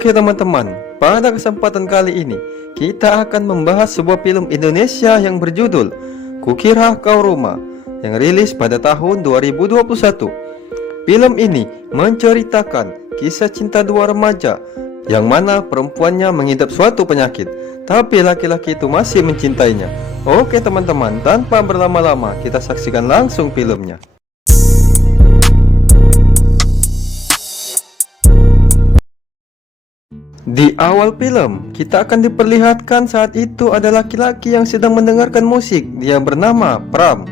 Oke teman-teman, pada kesempatan kali ini kita akan membahas sebuah film Indonesia yang berjudul Kukira Kau Roma yang rilis pada tahun 2021. Film ini menceritakan kisah cinta dua remaja yang mana perempuannya mengidap suatu penyakit, tapi laki-laki itu masih mencintainya. Oke teman-teman, tanpa berlama-lama kita saksikan langsung filmnya. Di awal film, kita akan diperlihatkan saat itu ada laki-laki yang sedang mendengarkan musik. Dia bernama Pram.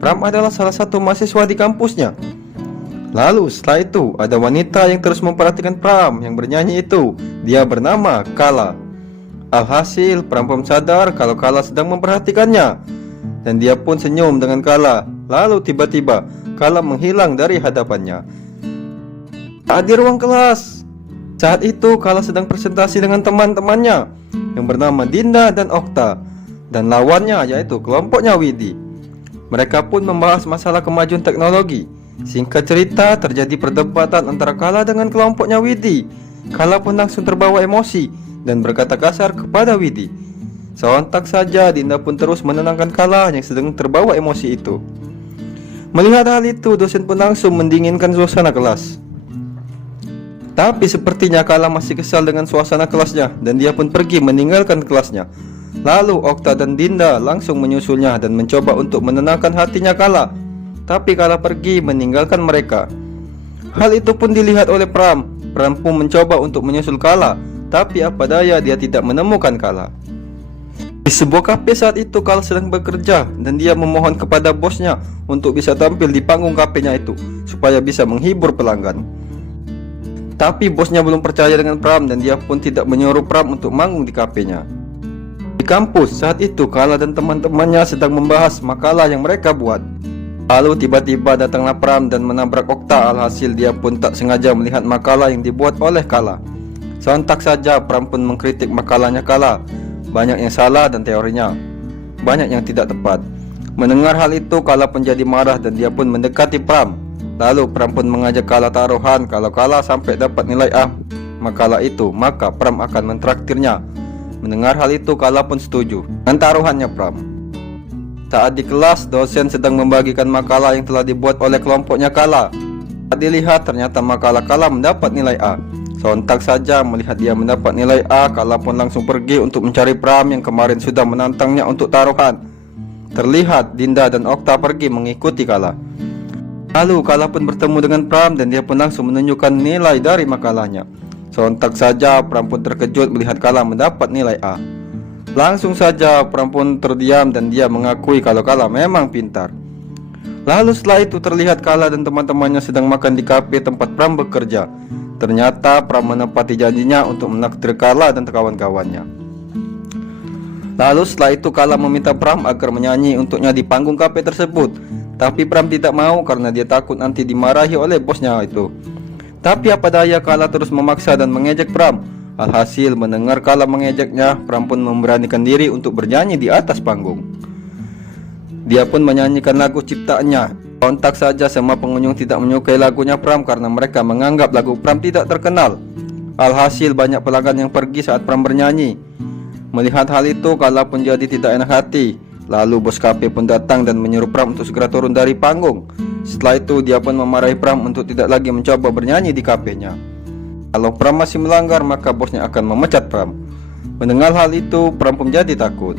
Pram adalah salah satu mahasiswa di kampusnya. Lalu setelah itu ada wanita yang terus memperhatikan Pram yang bernyanyi itu. Dia bernama Kala. Alhasil Pram pun sadar kalau Kala sedang memperhatikannya, dan dia pun senyum dengan Kala. Lalu tiba-tiba Kala menghilang dari hadapannya. Di ruang kelas, saat itu Kala sedang presentasi dengan teman-temannya yang bernama Dinda dan Okta, dan lawannya yaitu kelompoknya Widi. Mereka pun membahas masalah kemajuan teknologi. Singkat cerita, terjadi perdebatan antara Kala dengan kelompoknya Widi. Kala pun langsung terbawa emosi dan berkata kasar kepada Widi. Sontak saja Dinda pun terus menenangkan Kala yang sedang terbawa emosi itu. Melihat hal itu, dosen pun langsung mendinginkan suasana kelas. Tapi sepertinya Kala masih kesal dengan suasana kelasnya, dan dia pun pergi meninggalkan kelasnya. Lalu Okta dan Dinda langsung menyusulnya dan mencoba untuk menenangkan hatinya Kala. Tapi Kala pergi meninggalkan mereka. Hal itu pun dilihat oleh Pram. Pram pun mencoba untuk menyusul Kala, tapi apa daya dia tidak menemukan Kala. Di sebuah kafe saat itu Kala sedang bekerja, dan dia memohon kepada bosnya untuk bisa tampil di panggung kafenya itu supaya bisa menghibur pelanggan. Tapi bosnya belum percaya dengan Pram, dan dia pun tidak menyuruh Pram untuk manggung di kafenya. Di kampus saat itu Kala dan teman-temannya sedang membahas makalah yang mereka buat. Lalu tiba-tiba datanglah Pram dan menabrak Okta. Alhasil dia pun tak sengaja melihat makalah yang dibuat oleh Kala. Sontak saja Pram pun mengkritik makalahnya Kala. Banyak yang salah dan teorinya banyak yang tidak tepat. Mendengar hal itu Kala pun jadi marah dan dia pun mendekati Pram. Lalu Pram pun mengajak Kala taruhan. Kalau Kala sampai dapat nilai A makalah itu, maka Pram akan mentraktirnya. Mendengar hal itu Kala pun setuju dengan taruhannya Pram. Saat di kelas, dosen sedang membagikan makalah yang telah dibuat oleh kelompoknya Kala. Saat dilihat, ternyata makalah Kala mendapat nilai A. Sontak saja melihat dia mendapat nilai A, Kala pun langsung pergi untuk mencari Pram yang kemarin sudah menantangnya untuk taruhan. Terlihat Dinda dan Okta pergi mengikuti Kala. Lalu Kala pun bertemu dengan Pram dan dia pun langsung menunjukkan nilai dari makalahnya. Sontak saja Pram pun terkejut melihat Kala mendapat nilai A. Langsung saja Pram pun terdiam dan dia mengakui kalau Kala memang pintar. Lalu setelah itu terlihat Kala dan teman-temannya sedang makan di kafe tempat Pram bekerja. Ternyata Pram menepati janjinya untuk menakdir Kala dan kawan-kawannya. Lalu setelah itu Kala meminta Pram agar menyanyi untuknya di panggung kafe tersebut. Tapi Pram tidak mau karena dia takut nanti dimarahi oleh bosnya itu. Tapi apa daya, Kala terus memaksa dan mengejek Pram. Alhasil mendengar Kala mengejeknya, Pram pun memberanikan diri untuk bernyanyi di atas panggung. Dia pun menyanyikan lagu ciptaannya. Sontak saja semua pengunjung tidak menyukai lagunya Pram karena mereka menganggap lagu Pram tidak terkenal. Alhasil banyak pelanggan yang pergi saat Pram bernyanyi. Melihat hal itu Kala pun jadi tidak enak hati. Lalu bos kafe pun datang dan menyuruh Pram untuk segera turun dari panggung. Setelah itu dia pun memarahi Pram untuk tidak lagi mencoba bernyanyi di kafenya. Kalau Pram masih melanggar maka bosnya akan memecat Pram. Mendengar hal itu Pram pun jadi takut.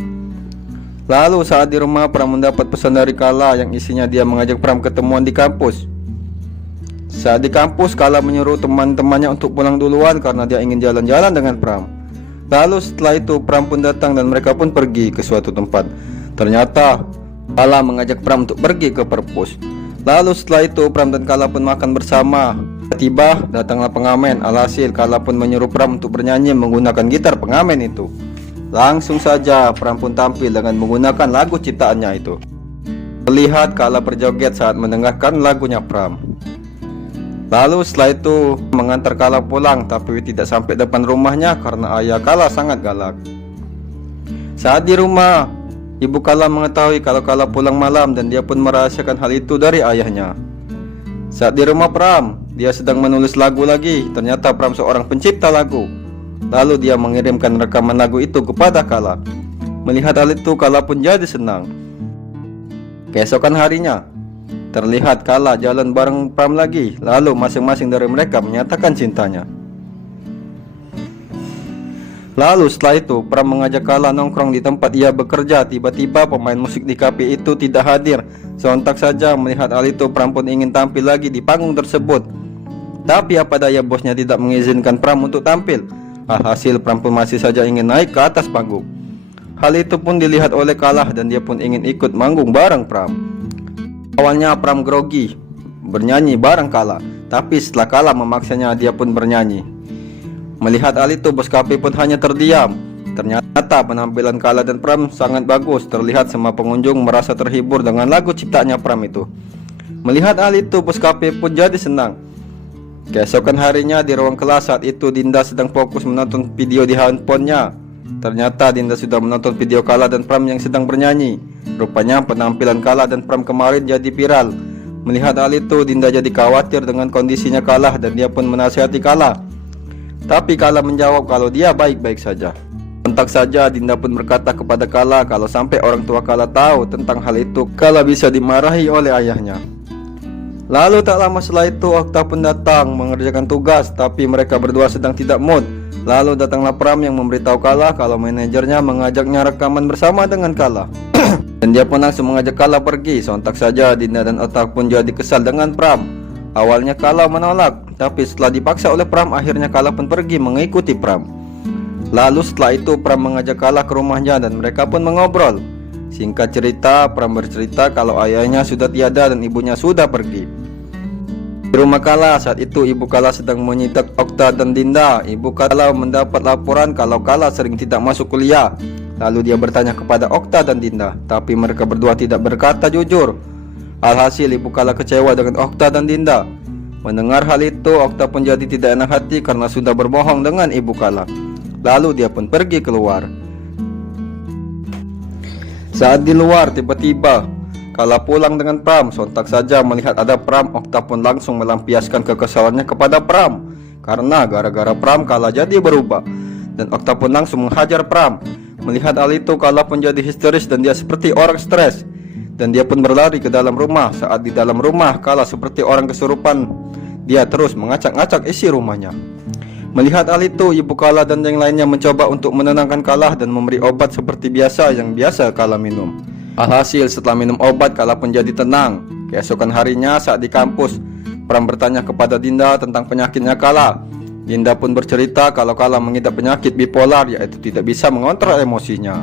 Lalu saat di rumah Pram mendapat pesan dari Kala yang isinya dia mengajak Pram ketemuan di kampus. Saat di kampus Kala menyuruh teman-temannya untuk pulang duluan karena dia ingin jalan-jalan dengan Pram. Lalu setelah itu Pram pun datang dan mereka pun pergi ke suatu tempat. Ternyata Kala mengajak Pram untuk pergi ke perpus. Lalu setelah itu Pram dan Kala pun makan bersama. Tiba datanglah pengamen. Alhasil Kala pun menyuruh Pram untuk bernyanyi menggunakan gitar pengamen itu. Langsung saja Pram pun tampil dengan menggunakan lagu ciptaannya itu. Terlihat Kala berjoget saat mendengarkan lagunya Pram. Lalu setelah itu mengantar Kala pulang, tapi tidak sampai depan rumahnya karena ayah Kala sangat galak. Saat di rumah, Ibu Kala mengetahui kalau Kala pulang malam dan dia pun merahasiakan hal itu dari ayahnya. Saat di rumah Pram, dia sedang menulis lagu lagi. Ternyata Pram seorang pencipta lagu. Lalu dia mengirimkan rekaman lagu itu kepada Kala. Melihat hal itu, Kala pun jadi senang. Keesokan harinya, terlihat Kala jalan bareng Pram lagi. Lalu masing-masing dari mereka menyatakan cintanya. Lalu setelah itu, Pram mengajak Kala nongkrong di tempat ia bekerja. Tiba-tiba pemain musik di kafe itu tidak hadir. Sontak saja melihat hal itu, Pram pun ingin tampil lagi di panggung tersebut. Tapi apa daya, bosnya tidak mengizinkan Pram untuk tampil. Alhasil Pram pun masih saja ingin naik ke atas panggung. Hal itu pun dilihat oleh Kala dan dia pun ingin ikut manggung bareng Pram. Awalnya Pram grogi bernyanyi bareng Kala, tapi setelah Kala memaksanya, dia pun bernyanyi. Melihat hal itu, bos kafe pun hanya terdiam. Ternyata penampilan Kala dan Pram sangat bagus. Terlihat semua pengunjung merasa terhibur dengan lagu ciptaannya Pram itu. Melihat hal itu, bos kafe pun jadi senang. Keesokan harinya di ruang kelas, saat itu Dinda sedang fokus menonton video di handphonenya. Ternyata Dinda sudah menonton video Kala dan Pram yang sedang bernyanyi. Rupanya penampilan Kala dan Pram kemarin jadi viral. Melihat hal itu, Dinda jadi khawatir dengan kondisinya Kala dan dia pun menasihati Kala. Tapi Kala menjawab kalau dia baik-baik saja. Sontak saja Dinda pun berkata kepada Kala kalau sampai orang tua Kala tahu tentang hal itu, Kala bisa dimarahi oleh ayahnya. Lalu tak lama setelah itu, Okta pun datang mengerjakan tugas, tapi mereka berdua sedang tidak mood. Lalu datanglah Pram yang memberitahu Kala kalau manajernya mengajaknya rekaman bersama dengan Kala. Dan dia pun langsung mengajak Kala pergi. Sontak saja Dinda dan Okta pun jadi kesal dengan Pram. Awalnya Kala menolak, tapi setelah dipaksa oleh Pram, akhirnya Kala pun pergi mengikuti Pram. Lalu setelah itu Pram mengajak Kala ke rumahnya dan mereka pun mengobrol. Singkat cerita, Pram bercerita kalau ayahnya sudah tiada dan ibunya sudah pergi. Di rumah Kala, saat itu ibu Kala sedang menyidak Okta dan Dinda. Ibu Kala mendapat laporan kalau Kala sering tidak masuk kuliah. Lalu dia bertanya kepada Okta dan Dinda, tapi mereka berdua tidak berkata jujur. Alhasil ibu Kala kecewa dengan Okta dan Dinda. Mendengar hal itu, Okta pun jadi tidak enak hati karena sudah berbohong dengan ibu Kala. Lalu dia pun pergi keluar. Saat di luar, tiba-tiba Kala pulang dengan Pram. Sontak saja melihat ada Pram, Okta pun langsung melampiaskan kekesalannya kepada Pram. Karena gara-gara Pram, Kala jadi berubah. Dan Okta pun langsung menghajar Pram. Melihat hal itu, Kala pun jadi histeris dan dia seperti orang stres. Dan dia pun berlari ke dalam rumah. Saat di dalam rumah, Kala seperti orang kesurupan. Dia terus mengacak-ngacak isi rumahnya. Melihat hal itu, ibu Kala dan yang lainnya mencoba untuk menenangkan Kala dan memberi obat seperti biasa yang biasa Kala minum. Alhasil setelah minum obat, Kala pun jadi tenang. Keesokan harinya saat di kampus, Pram bertanya kepada Dinda tentang penyakitnya Kala. Dinda pun bercerita kalau Kala mengidap penyakit bipolar, yaitu tidak bisa mengontrol emosinya.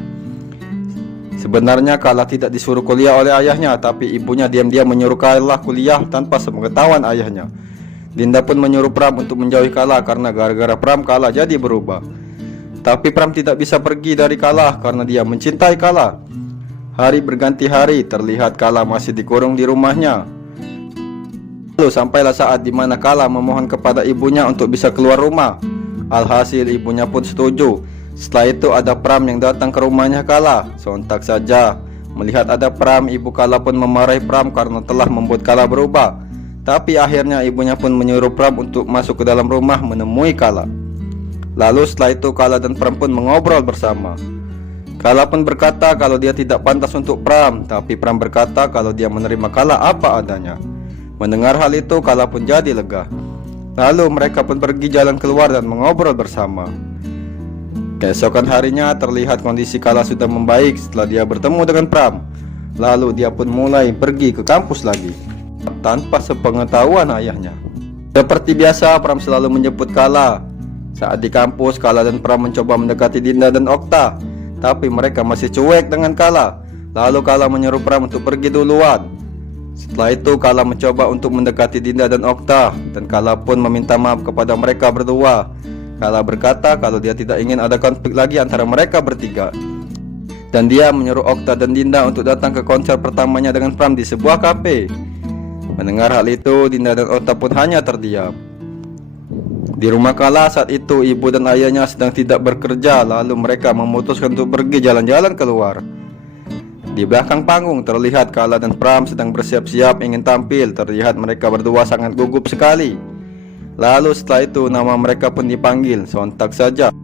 Sebenarnya Kala tidak disuruh kuliah oleh ayahnya, tapi ibunya diam-diam menyuruh Kala kuliah tanpa sepengetahuan ayahnya. Dinda pun menyuruh Pram untuk menjauhi Kala karena gara-gara Pram, Kala jadi berubah. Tapi Pram tidak bisa pergi dari Kala karena dia mencintai Kala. Hari berganti hari, terlihat Kala masih dikurung di rumahnya. Lalu sampailah saat dimana Kala memohon kepada ibunya untuk bisa keluar rumah. Alhasil ibunya pun setuju. Setelah itu ada Pram yang datang ke rumahnya Kala. Sontak saja melihat ada Pram, ibu Kala pun memarahi Pram karena telah membuat Kala berubah. Tapi akhirnya ibunya pun menyuruh Pram untuk masuk ke dalam rumah menemui Kala. Lalu setelah itu Kala dan Pram pun mengobrol bersama. Kala pun berkata kalau dia tidak pantas untuk Pram, tapi Pram berkata kalau dia menerima Kala apa adanya. Mendengar hal itu, Kala pun jadi lega. Lalu mereka pun pergi jalan keluar dan mengobrol bersama. Keesokan harinya terlihat kondisi Kala sudah membaik setelah dia bertemu dengan Pram. Lalu dia pun mulai pergi ke kampus lagi tanpa sepengetahuan ayahnya. Seperti biasa, Pram selalu menjemput Kala. Saat di kampus, Kala dan Pram mencoba mendekati Dinda dan Okta, tapi mereka masih cuek dengan Kala. Lalu Kala menyuruh Pram untuk pergi duluan. Setelah itu Kala mencoba untuk mendekati Dinda dan Okta, dan Kala pun meminta maaf kepada mereka berdua. Kala berkata kalau dia tidak ingin ada konflik lagi antara mereka bertiga. Dan dia menyuruh Okta dan Dinda untuk datang ke konser pertamanya dengan Pram di sebuah kafe. Mendengar hal itu, Dinda dan Okta pun hanya terdiam. Di rumah Kala saat itu, ibu dan ayahnya sedang tidak bekerja. Lalu mereka memutuskan untuk pergi jalan-jalan keluar. Di belakang panggung terlihat Kala dan Pram sedang bersiap-siap ingin tampil. Terlihat mereka berdua sangat gugup sekali. Lalu setelah itu nama mereka pun dipanggil. Sontak saja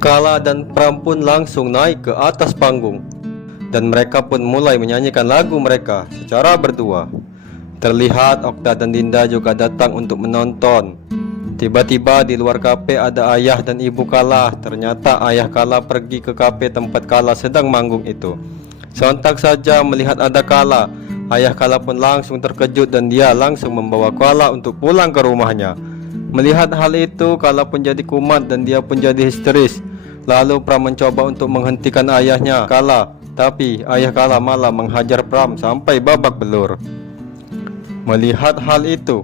Kala dan Pram pun langsung naik ke atas panggung, dan mereka pun mulai menyanyikan lagu mereka secara berdua. Terlihat Okta dan Dinda juga datang untuk menonton. Tiba-tiba di luar kafe ada ayah dan ibu Kala. Ternyata ayah Kala pergi ke kafe tempat Kala sedang manggung itu. Sontak saja melihat ada Kala, ayah Kala pun langsung terkejut dan dia langsung membawa Kala untuk pulang ke rumahnya. Melihat hal itu, Kala pun jadi kumat dan dia pun jadi histeris. Lalu Pram mencoba untuk menghentikan ayahnya Kala, tapi ayah Kala malah menghajar Pram sampai babak belur. Melihat hal itu,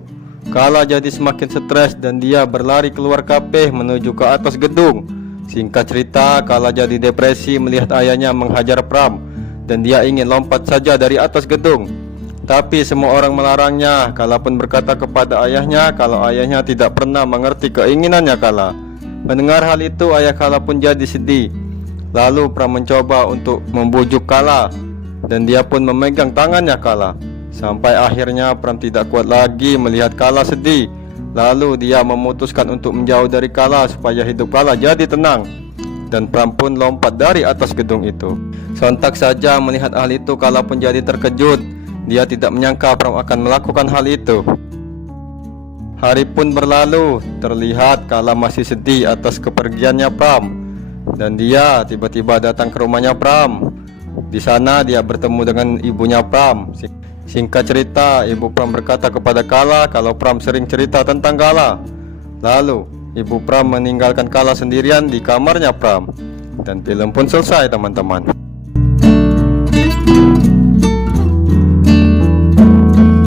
Kala jadi semakin stres dan dia berlari keluar kafe menuju ke atas gedung. Singkat cerita, Kala jadi depresi melihat ayahnya menghajar Pram dan dia ingin lompat saja dari atas gedung. Tapi semua orang melarangnya. Kala pun berkata kepada ayahnya kalau ayahnya tidak pernah mengerti keinginannya Kala. Mendengar hal itu, ayah Kala pun jadi sedih. Lalu Pram mencoba untuk membujuk Kala dan dia pun memegang tangannya Kala. Sampai akhirnya Pram tidak kuat lagi melihat Kala sedih. Lalu dia memutuskan untuk menjauh dari Kala supaya hidup Kala jadi tenang. Dan Pram pun lompat dari atas gedung itu. Sontak saja melihat hal itu, Kala pun jadi terkejut. Dia tidak menyangka Pram akan melakukan hal itu. Hari pun berlalu. Terlihat Kala masih sedih atas kepergiannya Pram, dan dia tiba-tiba datang ke rumahnya Pram. Di sana dia bertemu dengan ibunya Pram. Singkat cerita, ibu Pram berkata kepada Kala kalau Pram sering cerita tentang Kala. Lalu ibu Pram meninggalkan Kala sendirian di kamarnya Pram. Dan film pun selesai, teman-teman.